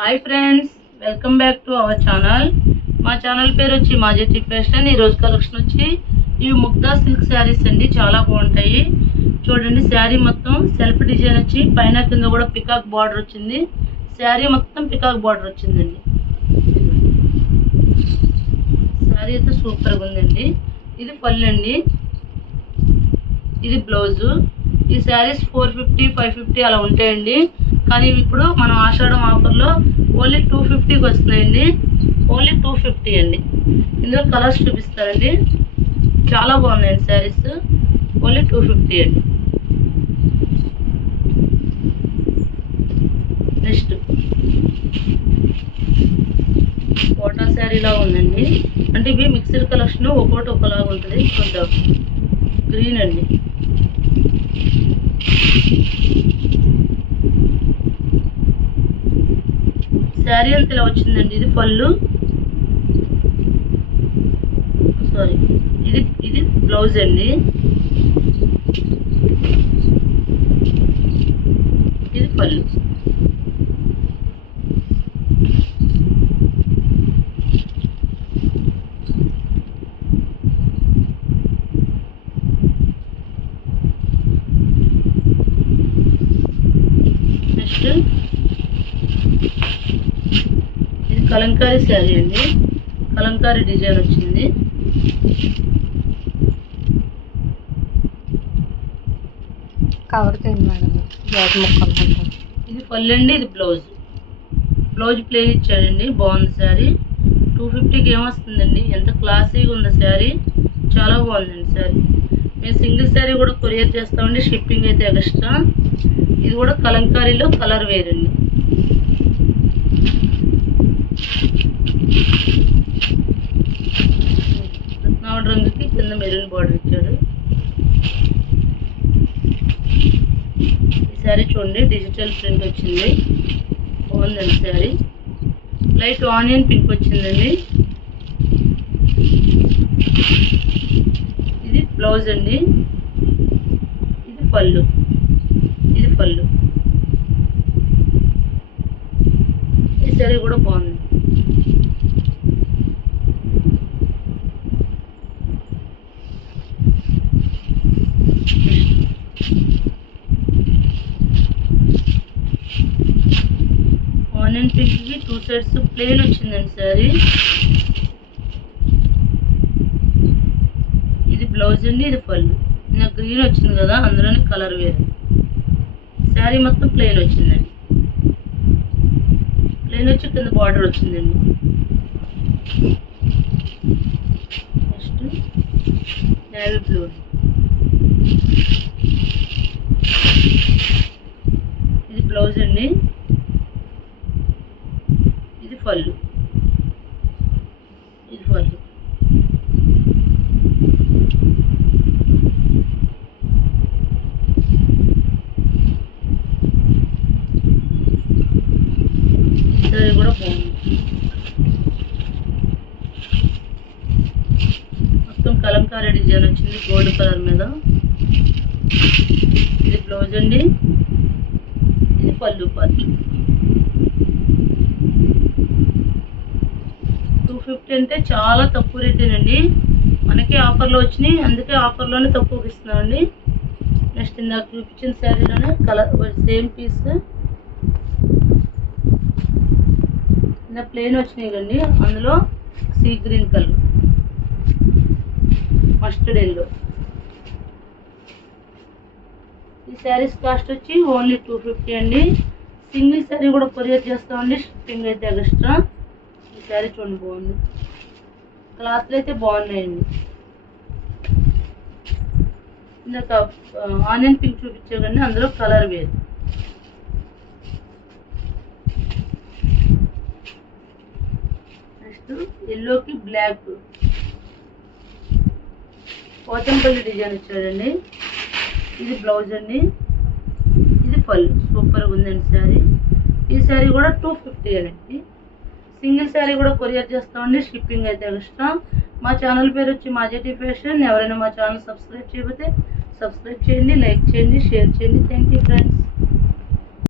Hi friends, welcome back to our channel. మా ఛానల్ పేరు వచ్చి మాజెటీ ఫ్యాషన్. ఈరోజు కలెక్షన్ వచ్చి ఇవి ముగ్దా సిల్క్ శారీస్ అండి. చాలా బాగుంటాయి. చూడండి, శారీ మొత్తం సెల్ఫ్ డిజైన్ వచ్చి పైన కింద కూడా పికాక్ బార్డర్ వచ్చింది. శారీ మొత్తం పికాక్ బార్డర్ వచ్చిందండి. శారీ అయితే సూపర్గా ఉందండి. ఇది పళ్ళు అండి, ఇది బ్లౌజు. ఈ శారీస్ 450 550 అలా ఉంటాయండి. కానీ ఇప్పుడు మనం ఆషాఢం ఆఫర్లో ఓన్లీ 250కి వస్తున్నాయండి. ఓన్లీ 250 అండి. ఇందులో కలర్స్ చూపిస్తారండి. చాలా బాగున్నాయండి శారీస్. ఓన్లీ 250 అండి. నెక్స్ట్ కోటా శారీ లాగా ఉందండి. అంటే ఇవి మిక్స్డ్ కలెక్షన్, ఒక్కొక్కటి ఒకలాగా ఉంటుంది. చూద్దాం. గ్రీన్ అండి. శారీ అంత ఇలా వచ్చిందండి. ఇది పళ్ళు, సారీ, ఇది బ్లౌజ్ అండి. ఇది పళ్ళు. నెక్స్ట్ ఇది కలంకారీ శారీ అండి. కలంకారీ డిజైన్ వచ్చింది. కవర్ చేయండి మేడం. బ్లౌజ్ ముక్కలు. ఇది పళ్ళు అండి. ఇది బ్లౌజ్. బ్లౌజ్ ప్లెయిన్ ఇచ్చాడండి. బాగుంది శారీ. 250కి ఏమొస్తుందండి. ఎంత క్లాసీగా ఉంది శారీ. చాలా బాగుందండి శారీ. మేము సింగిల్ శారీ కూడా కొరియర్ చేస్తామండి. షిప్పింగ్ అయితే ఎక్స్ట్రా. ఇది కూడా కలంకారీలో కలర్ వేరండి. రత్నావళి రంగుకి కింద మెరూన్ బార్డర్ ఇచ్చాడు. ఈ శారీ చూడండి, డిజిటల్ ప్రింట్ వచ్చింది. బాగుందండి శారీ. లైట్ ఆనియన్ పింక్ వచ్చిందండి. ఇది బ్లౌజ్ అండి. ఇది పళ్ళు. ఇది పళ్ళు. ఈ శారీ కూడా బాగుంది. ఆనియన్ పింక్కి 2 సైడ్స్ ప్లెయిన్ వచ్చిందండి శారీ. ఇది బ్లౌజ్ అండి. ఇది పళ్ళు. నాకు గ్రీన్ వచ్చింది కదా, అందులోనే కలర్ వేరు. శారీ మొత్తం ప్లెయిన్ వచ్చిందండి. ప్లెయిన్ వచ్చి కింద బార్డర్ వచ్చిందండి. Next navy blue. ఇది బ్లౌజ్ అండి. ఇది పళ్ళు. ఇది పళ్ళు. ఇది కూడా బాగుంది. మొత్తం కలంకారీ డిజైన్ వచ్చింది గోల్డ్ కలర్ మీద. ఇది బ్లౌజ్ అండి. ఇది పళ్ళు పార్ట్. 250 అంటే చాలా తక్కువ రేటేనండి. మనకి ఆఫర్లో వచ్చినాయి, అందుకే ఆఫర్లోనే తక్కువకి ఇస్తున్నామండి. నెక్స్ట్ ఇందాక చూపించిన శారీలోనే కలర్ సేమ్ పీస్ ఇలా ప్లెయిన్ వచ్చినాయి కండి. అందులో sea green colour, mustard yellow. ఈ శారీస్ కాస్ట్ వచ్చి ఓన్లీ 250 అండి. సింగిల్ శారీ కూడా కొరియర్ చేస్తామండి. షిప్పింగ్ అయితే ఎక్స్ట్రా. ఈ శారీ చూడండి, బాగుంది. క్లాత్లు అయితే బాగున్నాయండి. ఇందాక ఆనియన్ పింక్ చూపించే కానీ అందులో కలర్ వేరు. నెక్స్ట్ ఎల్లోకి బ్లాక్ పోచంపల్లి డిజైన్ ఇచ్చాడండి. ఇది బ్లౌజ్ అండి. ఇది పళ్ళు. సూపర్గా ఉందండి శారీ. ఈ శారీ కూడా 250 అండి. సింగిల్ శారీ కూడా కొరియర్ చేస్తామండి. షిప్పింగ్ అయితే ఎక్స్ట్రా. మా ఛానల్ పేరు వచ్చి మాజెటీ ఫ్యాషన్. ఎవరైనా మా ఛానల్ సబ్స్క్రైబ్ చేయకపోతే సబ్స్క్రైబ్ చేయండి, లైక్ చేయండి, షేర్ చేయండి. Thank you friends.